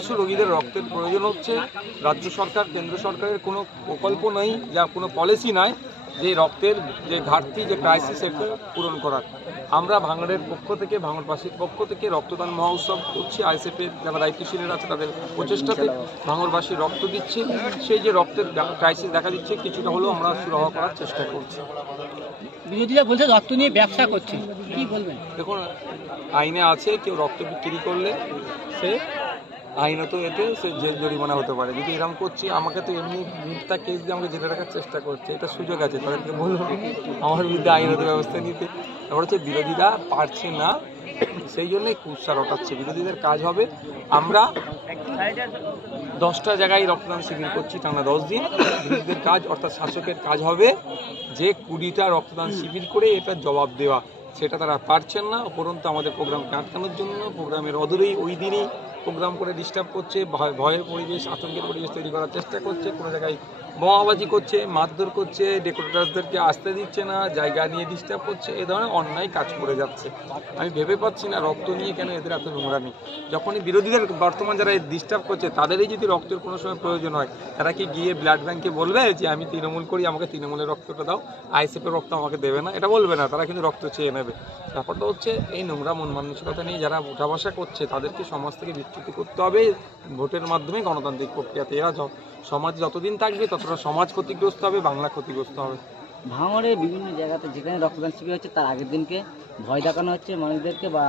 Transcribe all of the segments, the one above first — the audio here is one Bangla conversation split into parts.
মুমূর্ষ রোগীদের রক্তের প্রয়োজন হচ্ছে। রাজ্য সরকার কেন্দ্র সরকারের কোনো প্রকল্প নেই যা কোনো পলিসি নাই যে রক্তের যে ঘাটতি যে ক্রাইসিস সেটা পূরণ করার। আমরা ভাঙড়ের পক্ষ থেকে ভাঙড়বাসীর পক্ষ থেকে রক্তদান মহোৎসব করছি। আইএসএফের যারা দায়িত্বশীলের আছে তাদের প্রচেষ্টাতে ভাঙড়বাসী রক্ত দিচ্ছে। সেই যে রক্তের ক্রাইসিস দেখা দিচ্ছে কিছুটা হলেও আমরা সুরাহা করার চেষ্টা করছি। বিরোধীরা বলছে রক্ত নিয়ে ব্যবসা করছে। কি বলবেন? দেখুন আইনে আছে কেউ রক্ত বিক্রি করলে সে আইনত এতে সে জেল জরিমানা হতে পারে। যদি এরকম করছি, আমাকে তো এমনি মিথ্যা কেস দিয়ে আমাকে জেলে রাখার চেষ্টা করছে। এটা সুযোগ আছে, তাদেরকে বলুন আমার বিরুদ্ধে আইনত ব্যবস্থা নিতে। তারপর হচ্ছে বিরোধীরা পারছে না, সেই জন্যই কুৎসা রটাচ্ছে। বিরোধীদের কাজ হবে, আমরা দশটা জায়গায় রক্তদান শিবির করছি টানা দশ দিন। বিরোধীদের কাজ, অর্থাৎ শাসকের কাজ হবে যে কুড়িটা রক্তদান শিবির করে এটা জবাব দেওয়া। সেটা তারা পারছেন না, উপরন্তু আমাদের প্রোগ্রামকে আটকানোর জন্য প্রোগ্রামের অদূরেই ওই দিনই প্রোগ্রাম করে ডিস্টার্ব করছে, ভয়, ভয়ের পরিবেশ, আতঙ্কের পরিবেশ তৈরি করার চেষ্টা করছে, কোনো জায়গায় বোমাবাজি করছে, মারধর করছে ডেকোরেটার্সদেরকে আসতে দিচ্ছে না, জায়গা নিয়ে ডিস্টার্ব করছে, এ ধরনের অন্যায় কাজ করে যাচ্ছে। আমি ভেবে পাচ্ছি না রক্ত নিয়ে কেন এদের এত নোংরামি। যখনই বিরোধীদের বর্তমান যারা ডিস্টার্ব করছে, তাদেরই যদি রক্তের কোনো সময় প্রয়োজন হয়, তারা কি গিয়ে ব্লাড ব্যাঙ্কে বলবে যে, আমি তৃণমূল করি, আমাকে তৃণমূলের রক্তটা দাও আইএসএফের রক্ত আমাকে দেবে না? এটা বলবে না, তারা কিন্তু রক্ত চেয়ে নেবে। ব্যাপারটা হচ্ছে, এই নোংরা মন মানসিকতা নিয়ে যারা উঠা বসা করছে, তাদেরকে সমাজ থেকে বিচ্যুত করতে হবে ভোটের মাধ্যমে গণতান্ত্রিক প্রক্রিয়াতে এরা সমাজ যতদিন থাকবে ততটা সমাজ ক্ষতিগ্রস্ত হবে বাংলা ক্ষতিগ্রস্ত হবে। ভাঙড়ে বিভিন্ন জায়গাতে যেখানে রক্তদান শিবির হচ্ছে তার আগের দিনকে ভয় দেখানো হচ্ছে মানুষদেরকে বা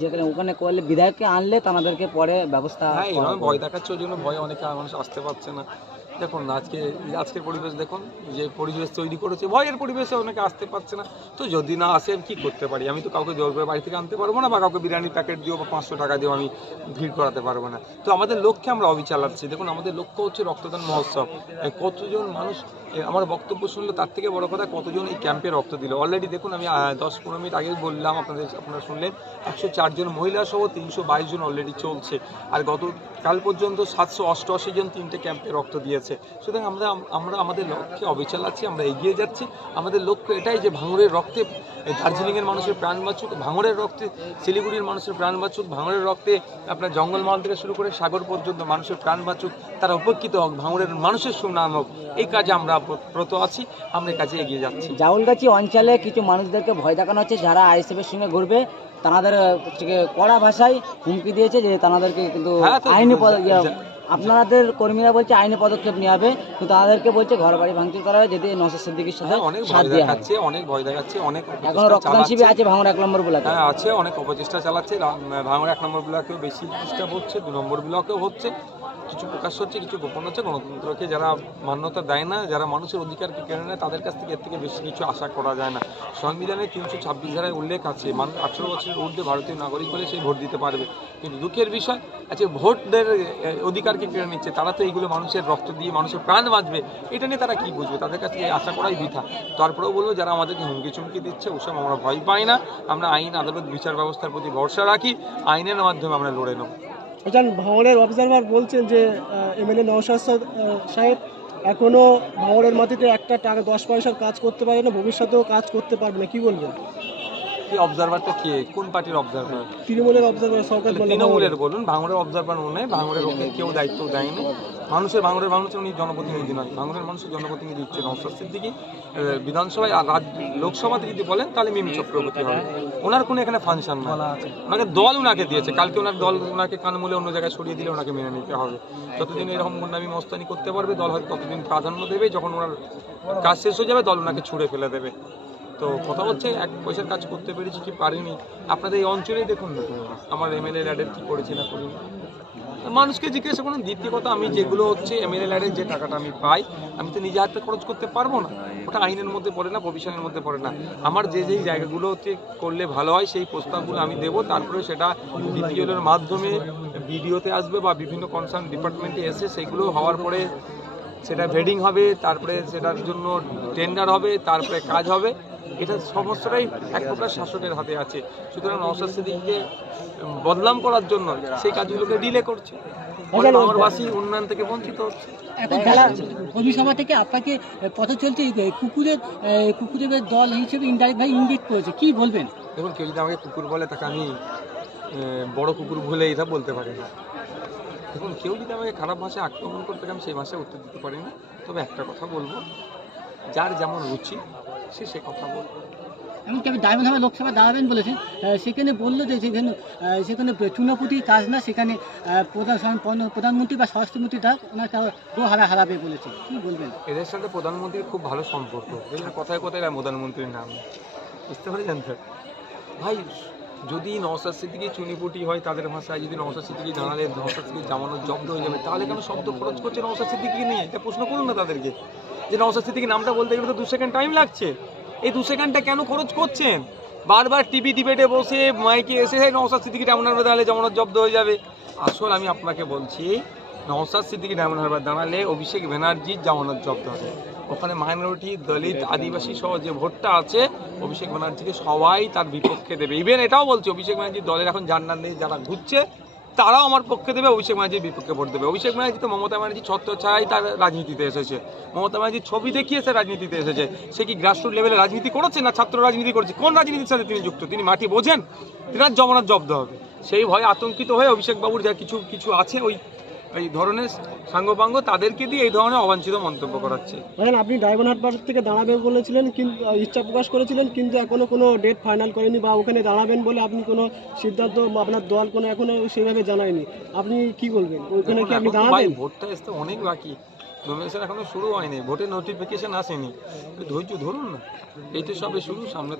যেখানে ওখানে করলে বিধায়ককে আনলে তাদেরকে পরে ব্যবস্থা হ্যাঁ ভয় দেখাচ্ছে ওই জন্য ভয় অনেকে মানুষ আসতে পারছে না। দেখুন, আজকে, আজকের পরিবেশ দেখুন, যে পরিবেশ তৈরি করেছে, ভয়ের পরিবেশে অনেকে আসতে পারছে না। তো যদি না আসে, আমি কী করতে পারি? আমি তো কাউকে জোর করে বাড়ি থেকে আনতে পারব না, বা কাউকে বিরিয়ানির প্যাকেট দিও বা পাঁচশো টাকা দিও আমি ভিড় করাতে পারব না। তো আমাদের লক্ষ্যে আমরা অবি চালাচ্ছি দেখুন, আমাদের লক্ষ্য হচ্ছে রক্তদান মহোৎসব। কতজন মানুষ আমার বক্তব্য শুনলো তার থেকে বড় কথা, কতজন এই ক্যাম্পে রক্ত দিল? অলরেডি দেখুন, আমি দশ পনেরো মিনিট আগে বললাম আপনাদের, আপনারা শুনলেন, একশো চারজন মহিলা সহ তিনশো বাইশ জন অলরেডি চলছে। আর গত, কাল পর্যন্ত সাতশো অষ্টআশি জন তিনটে ক্যাম্পে রক্ত দিয়েছে। সুতরাং আমরা আমরা আমাদের লক্ষ্যে অবিচাল আছি আমরা এগিয়ে যাচ্ছি। আমাদের লক্ষ্য এটাই যে ভাঙড়ের রক্তে দার্জিলিংয়ের মানুষের প্রাণ বাঁচুক ভাঙড়ের রক্তে শিলিগুড়ির মানুষের প্রাণ বাঁচুক ভাঙড়ের রক্তে আপনার জঙ্গলমহল থেকে শুরু করে সাগর পর্যন্ত মানুষের প্রাণ বাঁচুক তারা উপকৃত হোক ভাঙড়ের মানুষের সুনাম হোক এই কাজে আমরা ব্রত আছি আমরা এই কাজে এগিয়ে যাচ্ছি। জাউলগাছি অঞ্চলে কিছু মানুষদেরকে ভয় দেখানো হচ্ছে যারা আইএসএফের সঙ্গে ঘুরবে তাদের কড়া ভাষায় হুমকি দিয়েছে যে তাদেরকে কিন্তু হ্যাঁ, আইনি আপনাদের কর্মীরা বলছে আইনি পদক্ষেপ নেওয়া হবে কিন্তু তাদেরকে বলছে ঘর বাড়ি ভাঙচুর করা হয় যদি নসর সিদ্দিকির সাথে অনেক সাথ ভয় দেওয়া হয় দেখাচ্ছে অনেক ভয় দেখাচ্ছে অনেক এখন রক্তদান শিবির আছে ভাঙর এক নম্বর ব্লকে। হ্যাঁ আছে অনেক অপচেষ্টা চালাচ্ছে ভাঙর ভাঙড় এক নম্বর ব্লকেও বেশি চেষ্টা হচ্ছে দু নম্বর ব্লকেও হচ্ছে। কিছু প্রকাশ হচ্ছে, কিছু গোপন হচ্ছে, গণতন্ত্রকে যারা মান্যতা দেয় না, যারা মানুষের অধিকারকে কেড়ে নেয়, তাদের কাছ থেকে এর থেকে বেশি কিছু আশা করা যায় না। সংবিধানে তিনশো ছাব্বিশ ধারায় উল্লেখ আছে মানুষ আঠেরো বছরের ঊর্ধ্বে ভারতীয় নাগরিক হলে সেই ভোট দিতে পারবে। কিন্তু দুঃখের বিষয় আচ্ছা ভোটদের অধিকারকে কেড়ে নিচ্ছে, তারা তো এইগুলো মানুষের রক্ত দিয়ে মানুষের প্রাণ বাঁচবে। এটা নিয়ে তারা কি বুঝবে? তাদের কাছ থেকে আশা করাই বৃথা। তারপরেও বলব, যারা আমাদেরকে হুমকি চুমকি দিচ্ছে, ওসব আমরা ভয় পাই না। আমরা আইন, আদালত, বিচার ব্যবস্থার প্রতি ভরসা রাখি। আইনের মাধ্যমে আমরা লড়ে নেব। একজন ভাঙড়ের অবজারভার বলছেন যে এমএলএ নওশাদ সাহেব এখনও ভাঙড়ের মাটিতে একটা টাকা, দশ পয়সার কাজ করতে পারে না, ভবিষ্যতেও কাজ করতে পারবে না। কি বলবেন? কি অবজারভারটা কে? কোন পার্টির অবজারভার তৃণমূলের অবজারভার সরকার তৃণমূলের বলুন ভাঙড়ের অবজারভার মনে হয় ভাঙড়ের ওকে কেউ দায়িত্ব দেয়নি মানুষের ভাঙড়ের মানুষের উনি জনপ্রতিনিধি নয় ভাঙড়ের মানুষের জনপ্রতিনিধি হচ্ছে নৌসাদ সিদ্দিকি। বিধানসভায় আর রাজ্য লোকসভাতে যদি বলেন তাহলে মিমি চক্রবর্তী হবে। ওনার কোনো এখানে ফাংশন না ওনাকে দল ওনাকে দিয়েছে। কালকে ওনার দল ওনাকে কানমূলে অন্য জায়গায় সরিয়ে দিলে ওনাকে মেনে নিতে হবে। যতদিন এরকম গুন্ডামি মস্তানি করতে পারবে দল হয়তো ততদিন প্রাধান্য দেবে। যখন ওনার কাজ শেষ হয়ে যাবে দল ওনাকে ছুড়ে ফেলে দেবে। তো কথা হচ্ছে, এক পয়সার কাজ করতে পেরেছি কি পারিনি। আপনাদের এই অঞ্চলেই দেখুন আমার এমএলএ ল্যাডের কি করেছি না করিনি মানুষকে জিজ্ঞাসা করুন, দ্বিতীয় কথা, আমি যেগুলো হচ্ছে এমএলএ ল্যাডের যে টাকাটা আমি পাই, আমি তো নিজে হাতে খরচ করতে পারব না। ওটা আইনের মধ্যে পড়ে না, প্রভিশনের মধ্যে পড়ে না। আমার যে যেই জায়গাগুলোতে করলে ভালো হয়, সেই প্রস্তাবগুলো আমি দেবো, তারপরে সেটা ডিপিএলের মাধ্যমে ভিডিওতে আসবে বা বিভিন্ন কনসার্ন ডিপার্টমেন্টে এসে সেগুলো হওয়ার পরে সেটা ভেডিং হবে, তারপরে সেটার জন্য টেন্ডার হবে, তারপরে কাজ হবে। এটা সমস্তটাই এক প্রকার শাসকের হাতে আছে। সুতরাং নওশাদ সিদ্দিককে বদনাম করার জন্য সেই কাজগুলোকে ডিলে করছে। নগরবাসী উন্নয়ন থেকে বঞ্চিত হচ্ছে। এখন খেলা কর্মী সভা থেকে আপনাকে পথ চলছে কুকুরের কুকুরের দল হিসেবে ইনডাইরেক্ট ভাই ইঙ্গিত করেছে। কি বলবেন? দেখুন কেউ যদি আমাকে কুকুর বলে তাকে আমি বড় কুকুর ভুলে এটা বলতে পারি না। দেখুন কেউ যদি আমাকে খারাপ ভাষায় আক্রমণ করতে আমি সেই ভাষায় উত্তর দিতে পারি না। তবে একটা কথা বলব যার যেমন রুচি সে সে কথা বলবে। এমনকি আমি ডায়মন্ড হারবার লোকসভায় দাঁড়াবেন বলেছেন সেখানে বলল যে সেখানে সেখানে চুনাপুটি কাজ না সেখানে প্রধান প্রধানমন্ত্রী বা স্বরাষ্ট্রমন্ত্রীটা ওনাকে দো হারা হারাবে বলেছে কি বলবেন? এদের সাথে প্রধানমন্ত্রীর খুব ভালো সম্পর্ক। কথায় কথায় প্রধানমন্ত্রীর নাম। বুঝতে পারলেন তো ভাই যদি নওসাদ সিদ্দিকি চুনিপুটি হয় তাদের ভাষায় যদি নওসাদ সিদ্দিকি দাঁড়ালে নওসাদ সিদ্দিকি জামানত জব্দ হয়ে যাবে তাহলে কেন শব্দ খরচ করছে নওসাদ সিদ্দিকি নিয়ে? এটা প্রশ্ন করুন না তাদেরকে। যে নওসাদ সিদ্দিকি নামটা বলতে গেলে তো দু সেকেন্ড টাইম লাগছে। এই দু সেকেন্ডটা কেন খরচ করছেন? বারবার টিভি ডিবেটে বসে মাইকে এসে "এই নওসাদ সিদ্দিকি হারবার দাঁড়ালে জামানত জব্দ হয়ে যাবে। আসল আমি আপনাকে বলছি নওসাদ সিদ্দিকি ডায়মন্ড হারবার দাঁড়ালে অভিষেক ব্যানার্জির জামানত জব্দ হবে। ওখানে মাইনরিটি, দলিত, আদিবাসী সহ যে ভোটটা আছে, অভিষেক ব্যানার্জিকে সবাই তার বিপক্ষে দেবে। ইভেন এটাও বলছে, অভিষেক ব্যানার্জির দলের এখন জান্নার নেই, যারা ঘুরছে তারাও আমার পক্ষে দেবে, অভিষেক ব্যানার্জির বিপক্ষে ভোট দেবে। অভিষেক ব্যানার্জি তো মমতা ব্যানার্জি ছত্র ছাড়াই তার রাজনীতিতে এসেছে। মমতা ব্যানার্জির ছবি দেখিয়ে সে রাজনীতিতে এসেছে। সে কি গ্রাসরুট লেভেলে রাজনীতি করেছে না ছাত্র রাজনীতি করেছে? কোন রাজনীতির সাথে তিনি যুক্ত? তিনি মাটি বোঝেন? তিনার জমানার জব্দ হবে। সেই ভয়ে আতঙ্কিত হয়ে অভিষেকবাবুর যা কিছু কিছু আছে ওই এই ধরনের সাঙ্গপাঙ্গ তাদেরকে দিয়ে এই ধরনের অবাঞ্ছিত মন্তব্য করাচ্ছে। ধরেন আপনি ডায়মন্ড হারবার থেকে দাঁড়াবেন বলেছিলেন কিন্তু ইচ্ছা প্রকাশ করেছিলেন কিন্তু এখনও কোনো ডেট ফাইনাল করেনি বা ওখানে দাঁড়াবেন বলে আপনি কোনো সিদ্ধান্ত আপনার দল কোনো এখনও সেইভাবে জানায়নি। আপনি কি বলবেন? ওখানে কি আপনি দাঁড়াবেন? ভোটটা আসতে অনেক বাকি। নমিনেশন এখনও শুরু হয়নি ভোটের নোটিফিকেশন আসেনি। ধৈর্য ধরুন না এই তো সবে শুরু সামনে